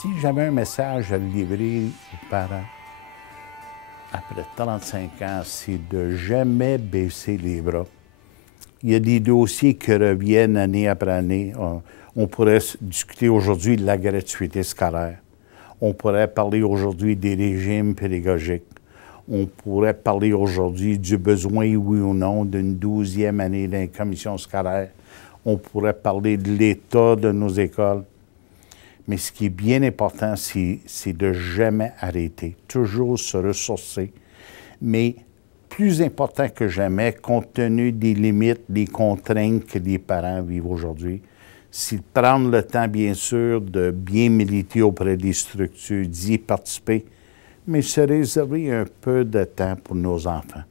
Si j'avais un message à livrer aux parents, après 35 ans, c'est de jamais baisser les bras. Il y a des dossiers qui reviennent année après année. On pourrait discuter aujourd'hui de la gratuité scolaire. On pourrait parler aujourd'hui des régimes pédagogiques. On pourrait parler aujourd'hui du besoin, oui ou non, d'une 12e année d'une commission scolaire. On pourrait parler de l'état de nos écoles. Mais ce qui est bien important, c'est de jamais arrêter, toujours se ressourcer. Mais plus important que jamais, compte tenu des limites, des contraintes que les parents vivent aujourd'hui, c'est de prendre le temps, bien sûr, de bien militer auprès des structures, d'y participer, mais se réserver un peu de temps pour nos enfants.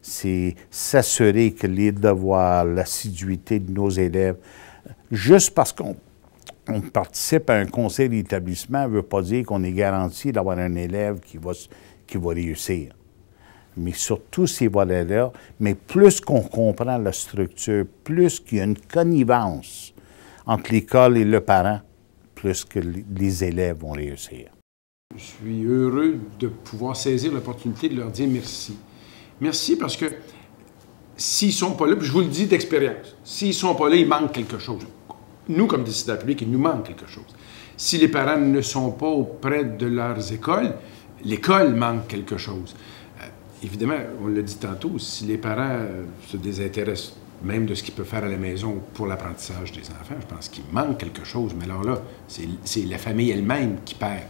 C'est s'assurer que les devoirs, l'assiduité de nos élèves, juste parce qu'on participe à un conseil d'établissement ne veut pas dire qu'on est garanti d'avoir un élève qui va réussir. Mais sur tous ces volets-là, mais plus qu'on comprend la structure, plus qu'il y a une connivence entre l'école et le parent, plus que les élèves vont réussir. Je suis heureux de pouvoir saisir l'opportunité de leur dire merci. Merci parce que s'ils ne sont pas là, puis je vous le dis d'expérience, s'ils ne sont pas là, il manque quelque chose. Nous, comme décideurs publics, il nous manque quelque chose. Si les parents ne sont pas auprès de leurs écoles, l'école manque quelque chose. Évidemment, on l'a dit tantôt, si les parents se désintéressent même de ce qu'ils peuvent faire à la maison pour l'apprentissage des enfants, je pense qu'il manque quelque chose. Mais alors là, c'est la famille elle-même qui perd.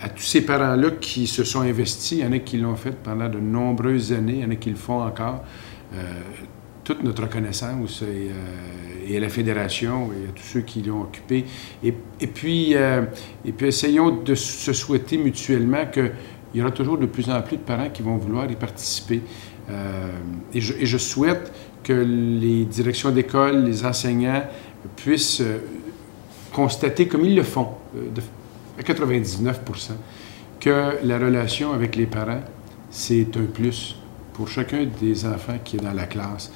À tous ces parents-là qui se sont investis, il y en a qui l'ont fait pendant de nombreuses années, il y en a qui le font encore. Toute notre reconnaissance et à la Fédération et à tous ceux qui l'ont occupé. Et puis, essayons de se souhaiter mutuellement qu'il y aura toujours de plus en plus de parents qui vont vouloir y participer. Et je souhaite que les directions d'école, les enseignants puissent constater, comme ils le font, à 99 %, que la relation avec les parents, c'est un plus pour chacun des enfants qui est dans la classe.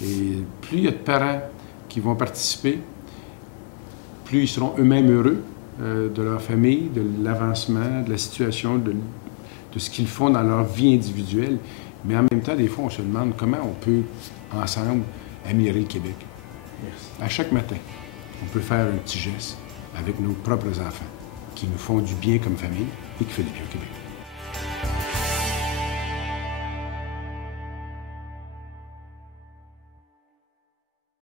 Et plus il y a de parents qui vont participer, plus ils seront eux-mêmes heureux de leur famille, de l'avancement, de la situation, de ce qu'ils font dans leur vie individuelle. Mais en même temps, des fois, on se demande comment on peut, ensemble, améliorer le Québec. Merci. À chaque matin, on peut faire un petit geste avec nos propres enfants qui nous font du bien comme famille et qui fait du bien au Québec.